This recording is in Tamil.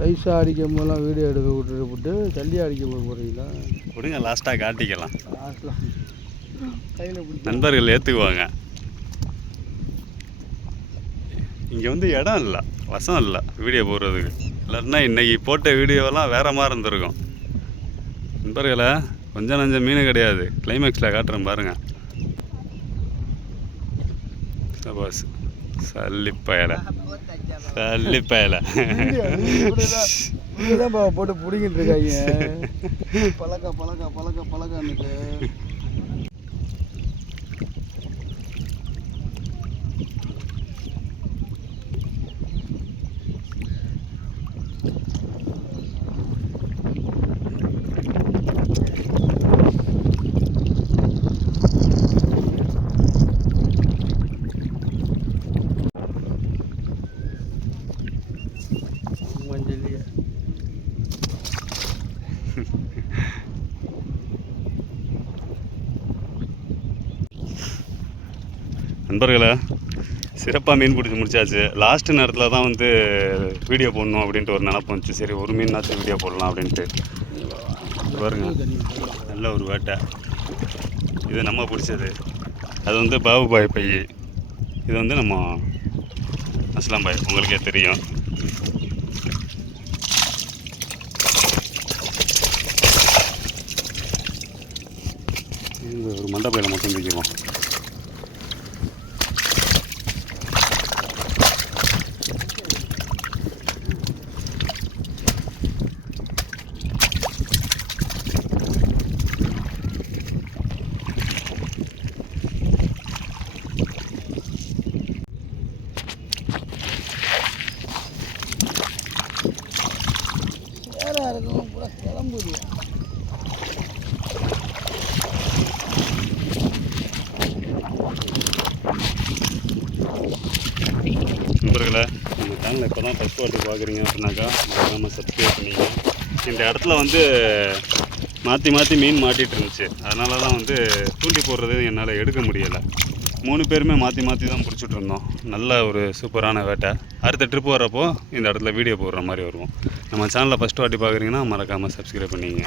ரைஸாக அடிக்கும் போதெல்லாம் வீடியோ எடுக்க விட்டு ஜல்லி அடிக்க போகிறீங்களா? கொடுங்க, லாஸ்ட்டாக காட்டிக்கலாம். லாஸ்ட்லாம் கையில் நண்பர்கள் ஏற்றுக்குவாங்க. இங்கே வந்து இடம் இல்லை, வசம் இல்லை வீடியோ போடுறதுக்கு. இல்லைன்னா இன்றைக்கி போட்ட வீடியோவெல்லாம் வேறு மாதிரி இருந்திருக்கும். நண்பர்களை கொஞ்சம் நஞ்சம் மீன் கிடையாது. கிளைமேக்ஸில் காட்டுறேன் பாருங்கள். சபாஸ் சல்லிப்பயலை போட்டு பிடிங்கிட்டு இருக்காங்க. பழக்கான்னுட்டு நண்பர்களை சிறப்பாக மீன் பிடிச்சி முடிச்சாச்சு. லாஸ்ட்டு நேரத்தில் தான் வந்து வீடியோ போடணும் அப்படின்ட்டு ஒரு நினப்பு வந்துச்சு. சரி, ஒரு மீனாச்சும் வீடியோ போடலாம் அப்படின்ட்டு. பாருங்க, நல்ல ஒரு வேட்டை. இது நம்ம பிடிச்சது. அது வந்து பாபுபாய் பை. இது வந்து நம்ம அஸ்லாம் பாய், உங்களுக்கே தெரியும். இந்த ஒரு மண்டபையில் மட்டும் தூக்கிடுவோம். நண்பர்களே, நம்ம சேனலை இப்போ தான் ஃபஸ்ட் வாட்டி பார்க்குறீங்க அப்படின்னாக்கா மறக்காமல் சப்ஸ்கிரைப் பண்ணிங்க. இந்த இடத்துல வந்து மாற்றி மாற்றி மீன் மாட்டிகிட்டு இருந்துச்சு. அதனால தான் வந்து தூண்டி போடுறது என்னால் எடுக்க முடியலை. 3 பேருமே மாற்றி மாற்றி தான் பிடிச்சிட்டு இருந்தோம். நல்ல ஒரு சூப்பரான வேட்டை. அடுத்த ட்ரிப் வர்றப்போ இந்த இடத்துல வீடியோ போடுற மாதிரி வருவோம். நம்ம சேனலை ஃபஸ்ட் வாட்டி பார்க்குறீங்கன்னா மறக்காமல் சப்ஸ்கிரைப் பண்ணிங்க.